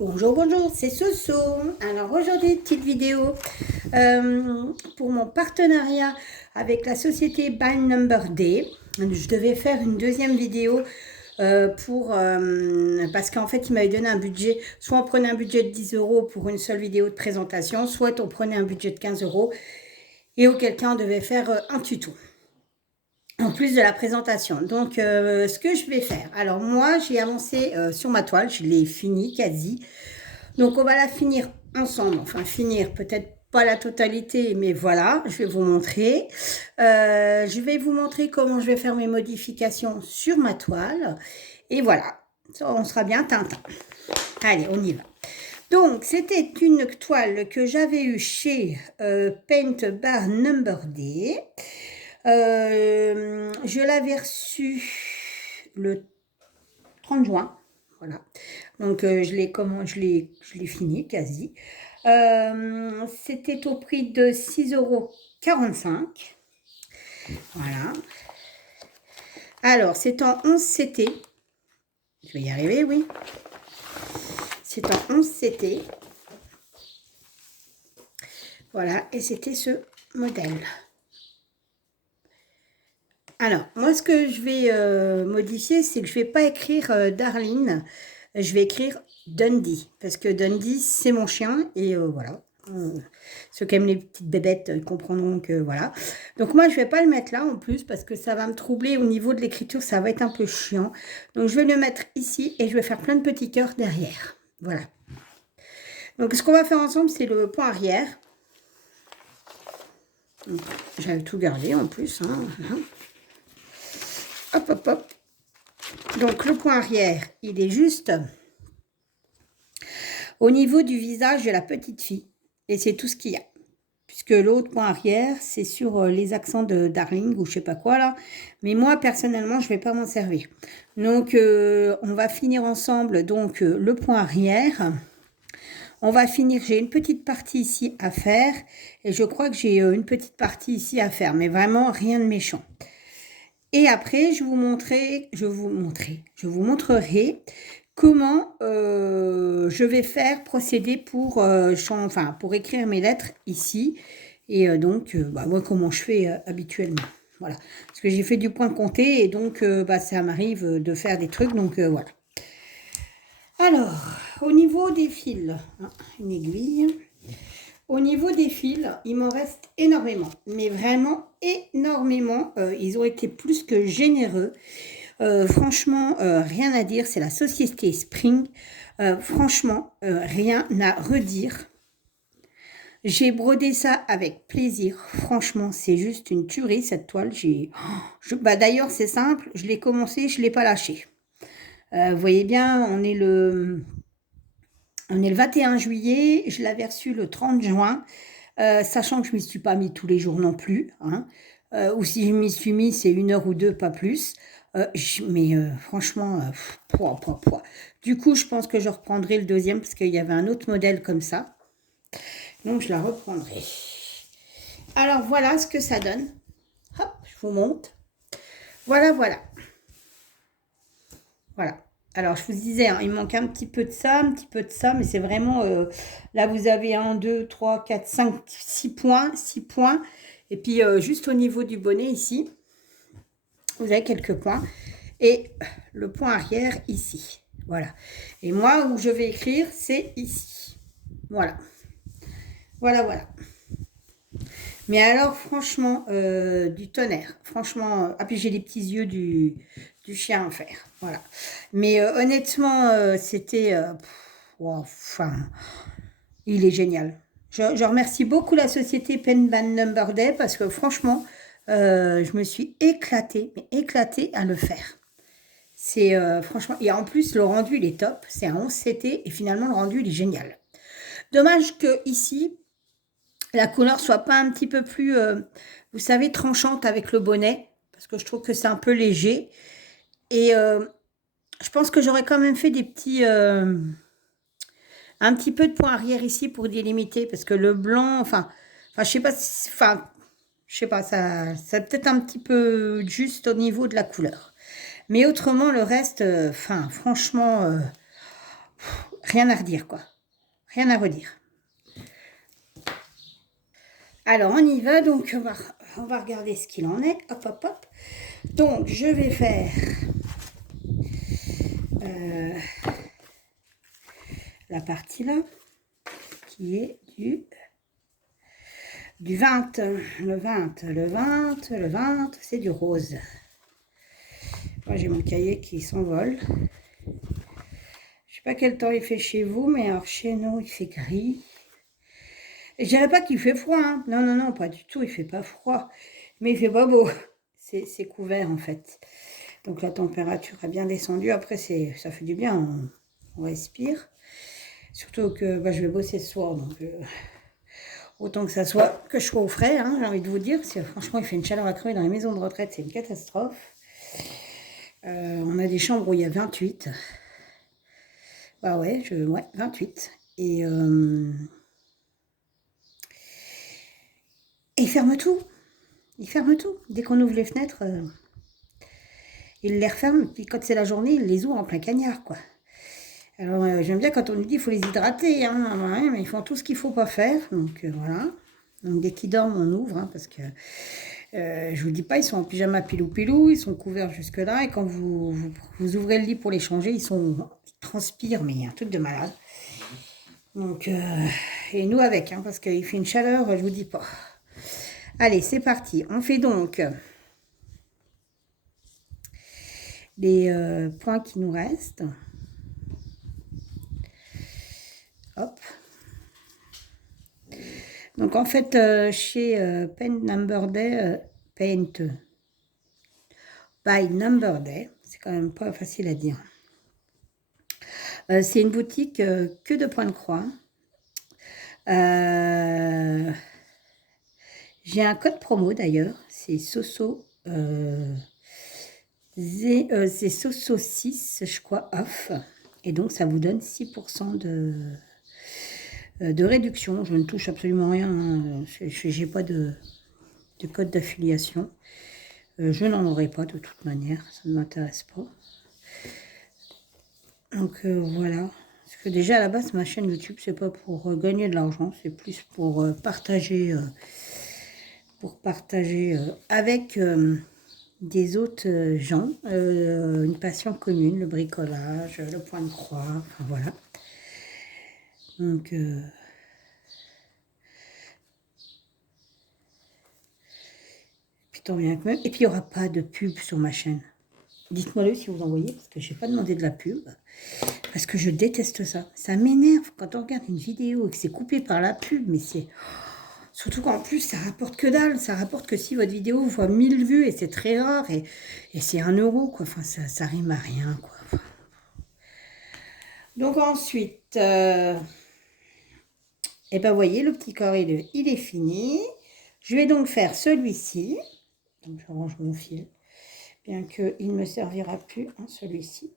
Bonjour, bonjour, c'est Soso. Alors aujourd'hui, petite vidéo pour mon partenariat avec la société Buy Number Day. Je devais faire une deuxième vidéo parce qu'en fait, il m'avait donné un budget. Soit on prenait un budget de 10 € pour une seule vidéo de présentation, soit on prenait un budget de 15 € et auquel cas on devait faire un tuto en plus de la présentation. Donc, ce que je vais faire, alors moi, j'ai avancé sur ma toile, je l'ai fini quasi. Donc, on va la finir ensemble, enfin finir, peut-être pas la totalité, mais voilà, je vais vous montrer. Je vais vous montrer comment je vais faire mes modifications sur ma toile. Et voilà, on sera bien Tintin. Allez, on y va. Donc, c'était une toile que j'avais eue chez Paint Bar Number Day. Je l'avais reçue le 30 juin. Voilà. Donc, je l'ai fini quasi. C'était au prix de 6,45 €. Voilà. Alors, c'est en 11 CT. Je vais y arriver, oui. C'est en 11 CT. Voilà. Et c'était ce modèle. Alors, moi, ce que je vais modifier, c'est que je ne vais pas écrire Darling. Je vais écrire Dundee. Parce que Dundee, c'est mon chien. Et voilà. Ceux qui aiment les petites bébêtes comprendront que voilà. Donc, moi, je ne vais pas le mettre là en plus parce que ça va me troubler au niveau de l'écriture. Ça va être un peu chiant. Donc, je vais le mettre ici et je vais faire plein de petits cœurs derrière. Voilà. Donc, ce qu'on va faire ensemble, c'est le point arrière. J'avais tout gardé en plus. Hein, voilà. Hop, hop, hop. Donc, le point arrière, il est juste au niveau du visage de la petite fille. Et c'est tout ce qu'il y a. Puisque l'autre point arrière, c'est sur les accents de Darling ou je sais pas quoi là. Mais moi, personnellement, je ne vais pas m'en servir. Donc, on va finir ensemble donc le point arrière. On va finir, j'ai une petite partie ici à faire. Et je crois que j'ai une petite partie ici à faire. Mais vraiment, rien de méchant. Et après, je vous montrerai comment je vais procéder pour écrire mes lettres ici. Et moi, comment je fais habituellement. Voilà. Parce que j'ai fait du point compté et donc, ça m'arrive de faire des trucs. Donc, voilà. Alors, au niveau des fils, une aiguille. Au niveau des fils, il m'en reste énormément, mais vraiment énormément. Ils ont été plus que généreux. Franchement, rien à dire. C'est la société Spring. Franchement, rien à redire. J'ai brodé ça avec plaisir. Franchement, c'est juste une tuerie cette toile. D'ailleurs, c'est simple. Je l'ai commencé, je ne l'ai pas lâché. Vous voyez bien, on est le 21 juillet, je l'avais reçu le 30 juin, sachant que je ne m'y suis pas mis tous les jours non plus. Hein, ou si je m'y suis mis, c'est 1 heure ou 2, pas plus. Franchement, poids. Du coup, je pense que je reprendrai le deuxième parce qu'il y avait un autre modèle comme ça. Donc, je la reprendrai. Alors, voilà ce que ça donne. Hop, je vous montre. Voilà. Voilà. Alors, je vous disais, hein, il manque un petit peu de ça, mais c'est vraiment... là, vous avez 1, 2, 3, 4, 5, 6 points. Et puis, juste au niveau du bonnet, ici, vous avez quelques points. Et le point arrière, ici. Voilà. Et moi, où je vais écrire, c'est ici. Voilà. Voilà. Mais alors, franchement, du tonnerre. Franchement, puis j'ai les petits yeux du chien à faire. Voilà. Mais honnêtement, c'était... il est génial. Je remercie beaucoup la société Pen Ban Number Day parce que franchement, je me suis éclatée à le faire. C'est franchement... Et en plus, le rendu, il est top. C'est un 11 CT et finalement, le rendu, il est génial. Dommage que ici... la couleur soit pas un petit peu plus, vous savez, tranchante avec le bonnet, parce que je trouve que c'est un peu léger. Et je pense que j'aurais quand même fait des petits, un petit peu de point arrière ici pour délimiter, parce que le blanc, je sais pas, ça peut-être un petit peu juste au niveau de la couleur. Mais autrement, le reste, franchement, Rien à redire, quoi. Rien à redire. Alors, on y va. Donc, on va regarder ce qu'il en est. Hop, hop, hop. Donc, je vais faire la partie là, qui est du 20. Le 20, le 20, le 20, c'est du rose. Moi, j'ai mon cahier qui s'envole. Je sais pas quel temps il fait chez vous, mais alors chez nous, il fait gris. Et je dirais pas qu'il fait froid, hein. Non, non, non, pas du tout, il fait pas froid. Mais il fait pas beau. C'est couvert, en fait. Donc, la température a bien descendu. Après, ça fait du bien, on respire. Surtout que bah, je vais bosser ce soir, donc autant que je sois au frais, hein, j'ai envie de vous dire. Franchement, il fait une chaleur accrue dans les maisons de retraite, c'est une catastrophe. On a des chambres où il y a 28. Bah ouais, 28. Et il ferme tout. Il ferme tout. Dès qu'on ouvre les fenêtres, il les referme. Puis quand c'est la journée, il les ouvre en plein cagnard, quoi. Alors, j'aime bien quand on nous dit qu'il faut les hydrater, hein, ouais, mais ils font tout ce qu'il ne faut pas faire. Donc, voilà. Donc, dès qu'ils dorment, on ouvre, hein, parce que, je vous dis pas, ils sont en pyjama pilou-pilou, ils sont couverts jusque-là, et quand vous ouvrez le lit pour les changer, ils transpirent, mais un truc de malade. Donc, et nous avec, hein, parce qu'il fait une chaleur, je vous dis pas. Allez, c'est parti. On fait donc les points qui nous restent. Hop. Donc, en fait, chez Paint Number Day, Paint by Number Day, c'est quand même pas facile à dire. C'est une boutique que de points de croix. J'ai un code promo d'ailleurs, c'est Soso. C'est Soso 6, je crois, off. Et donc, ça vous donne 6% de réduction. Je ne touche absolument rien. Hein. Je n'ai pas de code d'affiliation. Je n'en aurai pas de toute manière. Ça ne m'intéresse pas. Donc, voilà. Parce que déjà, à la base, ma chaîne YouTube, c'est pas pour gagner de l'argent. C'est plus pour partager... avec des autres gens, une passion commune, le bricolage, le point de croix, enfin voilà. Donc, puis tant bien que même. Et puis il n'y aura pas de pub sur ma chaîne. Dites-moi-le si vous en voyez, parce que je n'ai pas demandé de la pub. Parce que je déteste ça. Ça m'énerve quand on regarde une vidéo et que c'est coupé par la pub, mais c'est... Surtout qu'en plus, ça rapporte que dalle. Ça rapporte que si votre vidéo voit 1000 vues, et c'est très rare, et c'est 1 euro, quoi. Enfin, ça rime à rien, quoi. Enfin. Donc ensuite, et ben voyez, le petit corps, il est fini. Je vais donc faire celui-ci. Donc je range mon fil, bien qu'il ne me servira plus, hein, celui-ci.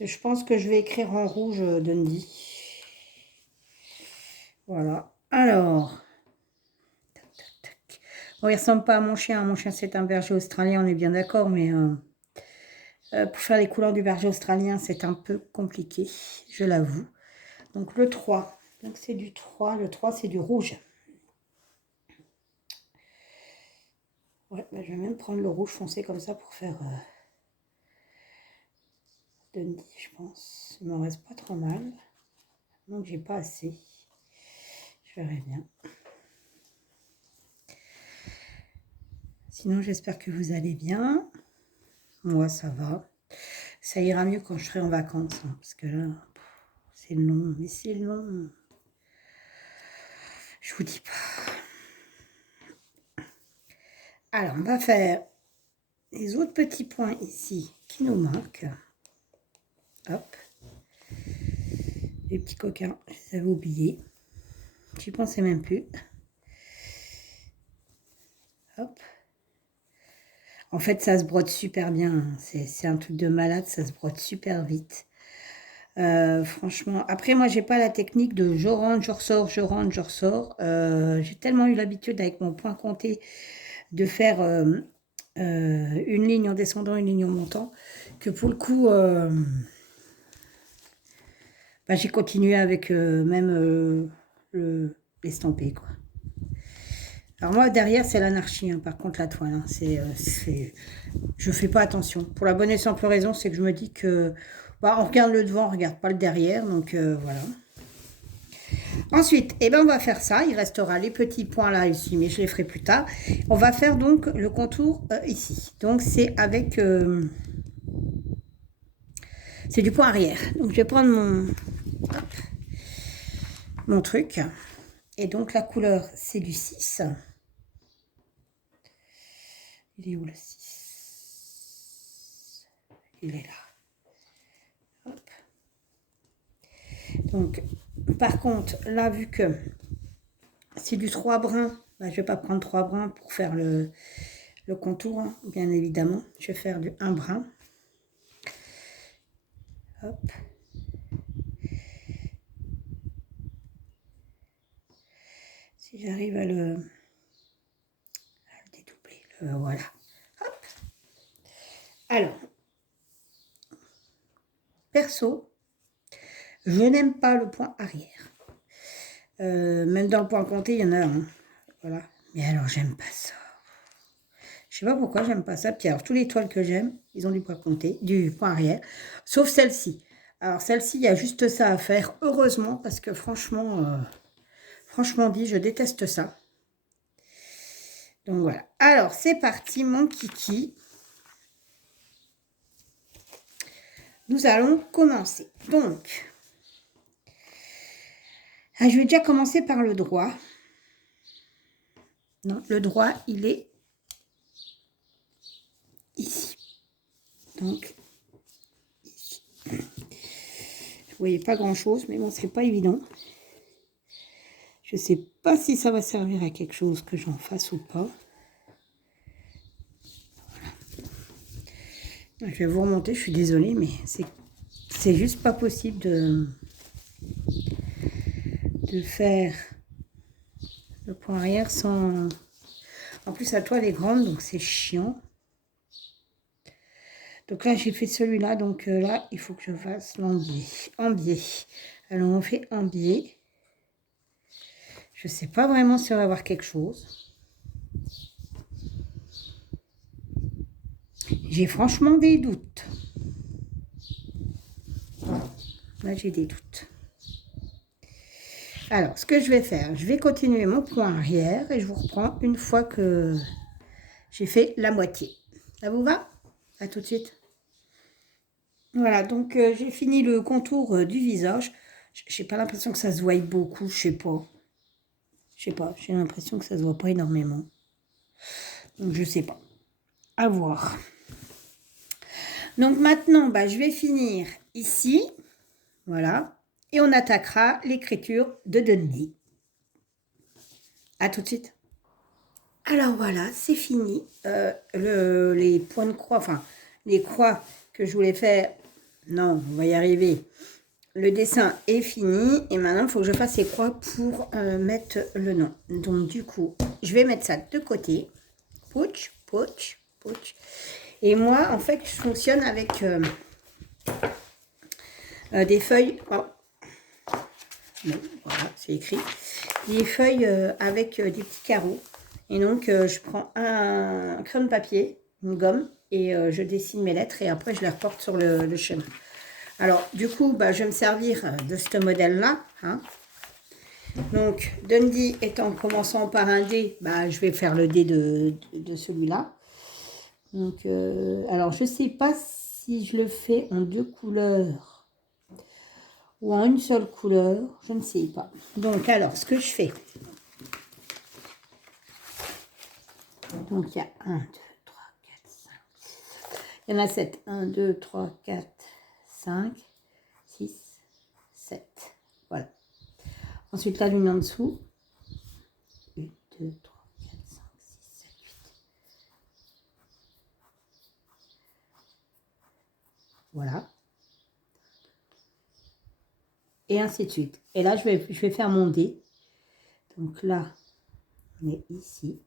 Je pense que je vais écrire en rouge Dundee. Voilà. Alors... Bon, il ressemble pas à mon chien. Mon chien, c'est un berger australien, on est bien d'accord, mais pour faire les couleurs du berger australien, c'est un peu compliqué, je l'avoue. Donc, le 3. Donc, c'est du 3. Le 3, c'est du rouge. Ouais, bah, je vais même prendre le rouge foncé comme ça pour faire Dundee, je pense. Il me reste pas trop mal. Donc, j'ai pas assez. Je verrai bien. Sinon, j'espère que vous allez bien. Moi, ça va. Ça ira mieux quand je serai en vacances. Hein, parce que là, c'est long. Mais c'est long. Je vous dis pas. Alors, on va faire les autres petits points ici qui nous manquent. Hop. Les petits coquins, je les avais oubliés. J'y pensais même plus. Hop. En fait, ça se brode super bien. C'est un truc de malade, ça se brode super vite. Franchement, après, moi, j'ai pas la technique de je rentre, je ressors, je rentre, je ressors. J'ai tellement eu l'habitude avec mon point compté de faire une ligne en descendant, une ligne en montant, que pour le coup, bah, j'ai continué avec même l'estampé, quoi. Alors moi, derrière, c'est l'anarchie, hein, par contre, la toile. Hein, je fais pas attention. Pour la bonne et simple raison, c'est que je me dis que... Bah, on regarde le devant, on regarde pas le derrière, donc voilà. Ensuite, eh ben, on va faire ça. Il restera les petits points là, ici, mais je les ferai plus tard. On va faire donc le contour ici. Donc, c'est avec... c'est du point arrière. Donc, je vais prendre mon truc. Et donc, la couleur, c'est du 6. Il est où le 6? Il est là. Hop. Donc, par contre, là, vu que c'est du 3 brins, bah, je ne vais pas prendre 3 brins pour faire le contour, hein, bien évidemment. Je vais faire du 1 brin. Hop. Si j'arrive à le dédoubler, voilà. Hop. Alors, perso, je n'aime pas le point arrière. Même dans le point compté, il y en a un. Voilà. Mais alors, j'aime pas ça. Je sais pas pourquoi j'aime pas ça. Puis alors, tous les toiles que j'aime, ils ont du point compté, du point arrière. Sauf celle-ci. Alors, celle-ci, il y a juste ça à faire. Heureusement, parce que franchement, franchement dit, je déteste ça. Donc, voilà. Alors, c'est parti, mon kiki. Nous allons commencer. Donc, je vais déjà commencer par le droit. Non, le droit, il est ici. Donc, ici. Vous voyez pas grand-chose, mais bon, c'est pas évident. Je sais pas si ça va servir à quelque chose que j'en fasse ou pas. Voilà. Je vais vous remonter, je suis désolée, mais c'est juste pas possible de faire le point arrière sans... En plus, la toile est grande, donc c'est chiant. Donc là, j'ai fait celui-là, donc là, il faut que je fasse l'embier. En biais. Alors, on fait en biais. Je ne sais pas vraiment si on va avoir quelque chose. J'ai franchement des doutes. Là, j'ai des doutes. Alors, ce que je vais faire, je vais continuer mon point arrière et je vous reprends une fois que j'ai fait la moitié. Ça vous va? À tout de suite. Voilà, donc j'ai fini le contour du visage. J'ai pas l'impression que ça se voie beaucoup, je sais pas. Je sais pas, j'ai l'impression que ça se voit pas énormément. Donc je sais pas. À voir. Donc maintenant, bah, je vais finir ici. Voilà. Et on attaquera l'écriture de Dundee. À tout de suite. Alors voilà, c'est fini. Les points de croix, enfin les croix que je voulais faire. Non, on va y arriver. Le dessin est fini et maintenant il faut que je fasse les croix pour mettre le nom. Donc du coup, je vais mettre ça de côté. Pouch, pouch, pouch. Et moi, en fait, je fonctionne avec des feuilles. Oh. Bon, voilà, c'est écrit. Des feuilles avec des petits carreaux. Et donc, je prends un crayon de papier, une gomme, et je dessine mes lettres et après, je les reporte sur le chemin. Alors, du coup, bah, je vais me servir de ce modèle-là. Hein. Donc, Dundee étant commençant par un D, bah, je vais faire le D de celui-là. Donc, alors, je ne sais pas si je le fais en 2 couleurs ou en une seule couleur. Je ne sais pas. Donc, alors, ce que je fais. Donc, il y a 1, 2, 3, 4, 5, 6. Il y en a 7. 1, 2, 3, 4, 5, 6, 7. Voilà. Ensuite, la ligne en dessous. 1, 2, 3, 4, 5, 6, 7, 8. Voilà. Et ainsi de suite. Et là, je vais faire mon dé. Donc là, on est ici.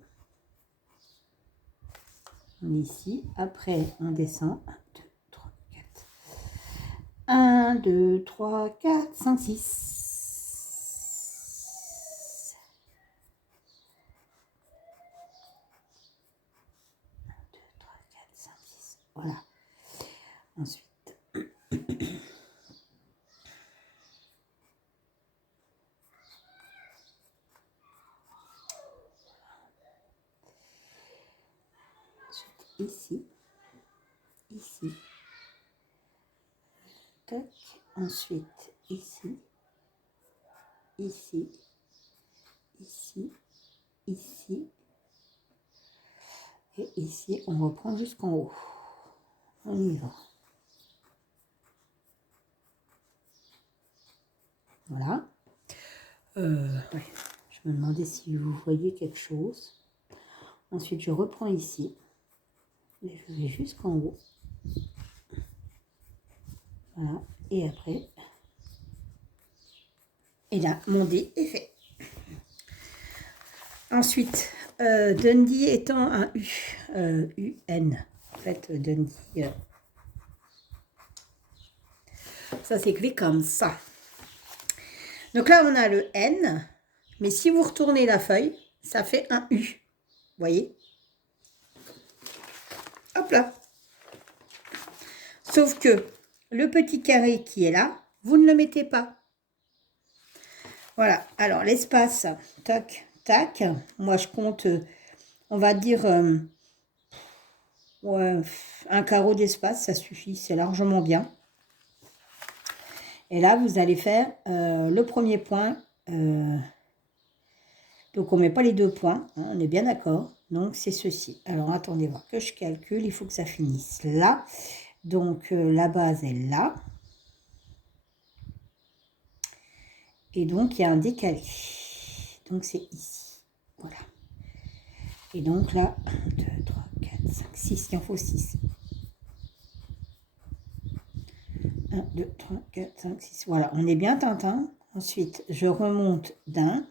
On est ici. Après, on descend. 1, 2, 3, 4. 1, 1, 2, 3, 4, 5, 6. 1, 2, 3, 4, 5, 6. Voilà. Ensuite. Ici, ici, tac, ensuite ici, ici, ici, ici, et ici, on reprend jusqu'en haut. On y va. Voilà. Ouais. Je me demandais si vous voyez quelque chose. Ensuite, je reprends ici. Et je vais jusqu'en haut. Voilà. Et après, et là, mon dé est fait. Ensuite, Dundee étant un U, UN. En fait, Dundee, ça s'écrit comme ça. Donc là, on a le N, mais si vous retournez la feuille, ça fait un U. Vous voyez? Hop là. Sauf que le petit carré qui est là, vous ne le mettez pas. Voilà. Alors, l'espace, tac, tac. Moi, je compte, on va dire, ouais, un carreau d'espace, ça suffit. C'est largement bien. Et là, vous allez faire le premier point. Donc, on ne met pas les deux points. Hein, on est bien d'accord. Donc, c'est ceci. Alors, attendez voir que je calcule. Il faut que ça finisse là. Donc, la base est là. Et donc, il y a un décalé. Donc, c'est ici. Voilà. Et donc, là, 1, 2, 3, 4, 5, 6. Il en faut 6. 1, 2, 3, 4, 5, 6. Voilà, on est bien Tintin. Ensuite, je remonte d'un.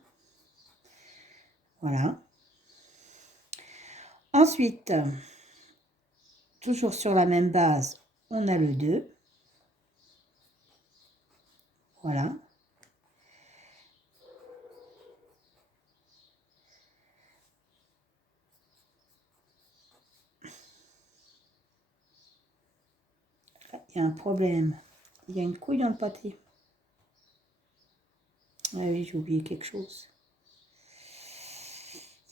Voilà. Ensuite, toujours sur la même base, on a le 2. Voilà. Il y a un problème. Il y a une couille dans le pâté. Ah oui, j'ai oublié quelque chose.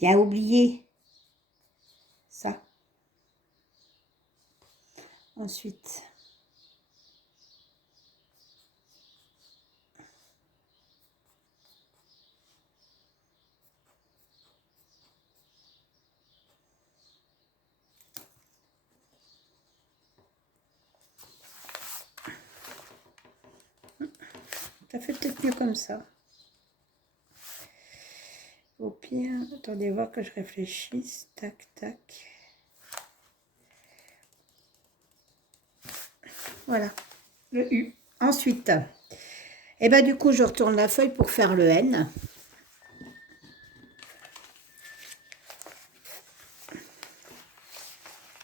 Il a oublié ça. Ensuite, ça fait peut-être mieux comme ça. Au pire, attendez voir que je réfléchisse. Tac, tac. Voilà, le U. Ensuite, et ben du coup, je retourne la feuille pour faire le N.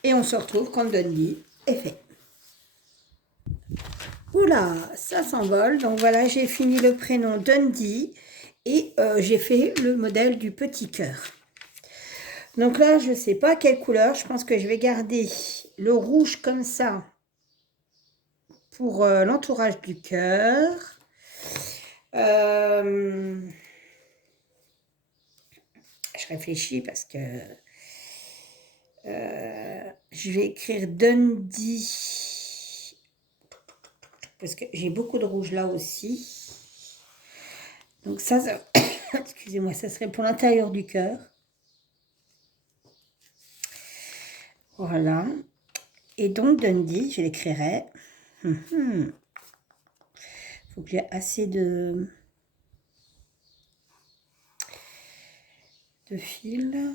Et on se retrouve quand Dundee est fait. Oula, ça s'envole. Donc voilà, j'ai fini le prénom Dundee et j'ai fait le modèle du petit cœur. Donc là, je ne sais pas quelle couleur. Je pense que je vais garder le rouge comme ça pour l'entourage du cœur. Je réfléchis parce que je vais écrire Dundee parce que j'ai beaucoup de rouge là aussi. Donc ça excusez-moi, ça serait pour l'intérieur du cœur. Voilà. Et donc Dundee, je l'écrirai. Il faut que j'ai assez de fil.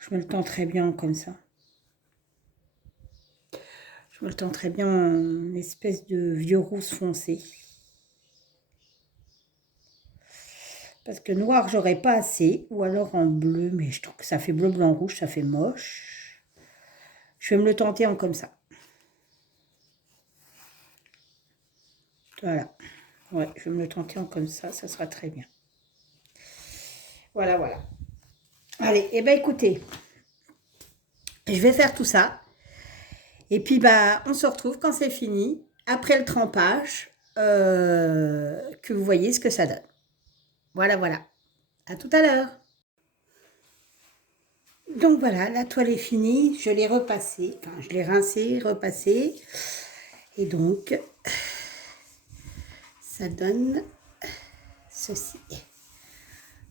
Je me le tends très bien comme ça. Je me le tends très bien en espèce de vieux rose foncé. Parce que noir, j'aurais pas assez. Ou alors en bleu, mais je trouve que ça fait bleu, blanc, rouge, ça fait moche. Je vais me le tenter en comme ça. Voilà. Ouais, je vais me le tenter en comme ça sera très bien. Voilà, voilà. Allez, et ben écoutez, je vais faire tout ça. Et puis, bah, on se retrouve quand c'est fini, après le trempage, que vous voyez ce que ça donne. Voilà, voilà. À tout à l'heure. Donc voilà, la toile est finie. Je l'ai repassée. Enfin, je l'ai rincée, repassée. Et donc, ça donne ceci.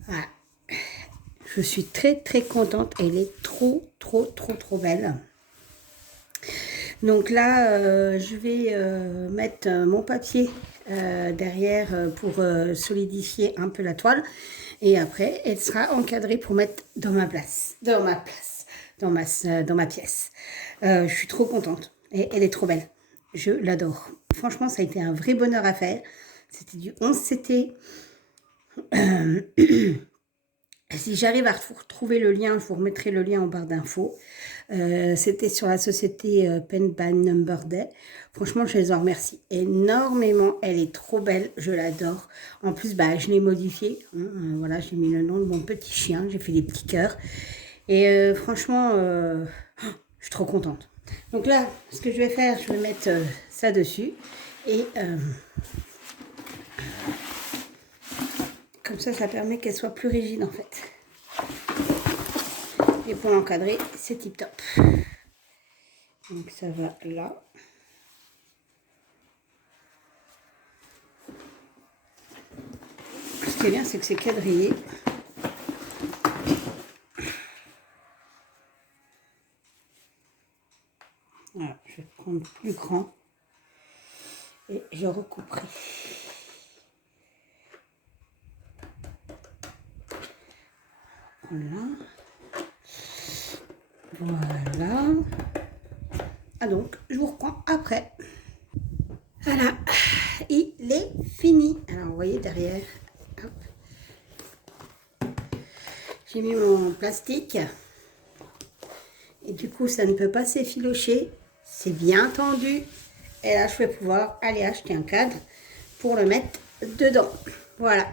Voilà. Je suis très, très contente. Elle est trop, trop, trop, trop belle. Donc là, je vais mettre mon papier derrière pour solidifier un peu la toile. Et après, elle sera encadrée pour mettre dans ma place, dans ma pièce. Je suis trop contente. Et elle est trop belle. Je l'adore. Franchement, ça a été un vrai bonheur à faire. C'était du 11CT. Si j'arrive à retrouver le lien, je vous remettrai le lien en barre d'infos. C'était sur la société Pen by Number Day. Franchement, je les en remercie énormément. Elle est trop belle, je l'adore. En plus, bah, je l'ai modifiée. Voilà, j'ai mis le nom de mon petit chien. J'ai fait des petits cœurs. Et franchement, je suis trop contente. Donc là, ce que je vais faire, je vais mettre ça dessus. Et comme ça permet qu'elle soit plus rigide en fait. Et pour l'encadrer, c'est tip top. Donc ça va là. Ce qui est bien, c'est que c'est quadrillé. Voilà, je vais prendre plus grand et je recouperai. Voilà. Voilà. Ah donc, je vous reprends après. Voilà, il est fini. Alors, vous voyez derrière, j'ai mis mon plastique. Et du coup, ça ne peut pas s'effilocher. C'est bien tendu. Et là, je vais pouvoir aller acheter un cadre pour le mettre dedans. Voilà.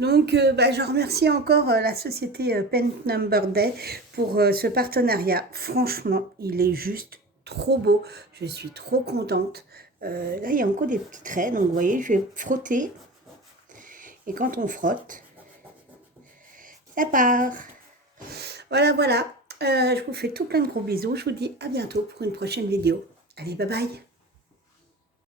Donc, je remercie encore la société Pen Number Day pour ce partenariat. Franchement, il est juste trop beau. Je suis trop contente. Là, il y a encore des petits traits. Donc, vous voyez, je vais frotter. Et quand on frotte, ça part. Voilà, voilà. Je vous fais tout plein de gros bisous. Je vous dis à bientôt pour une prochaine vidéo. Allez, bye bye.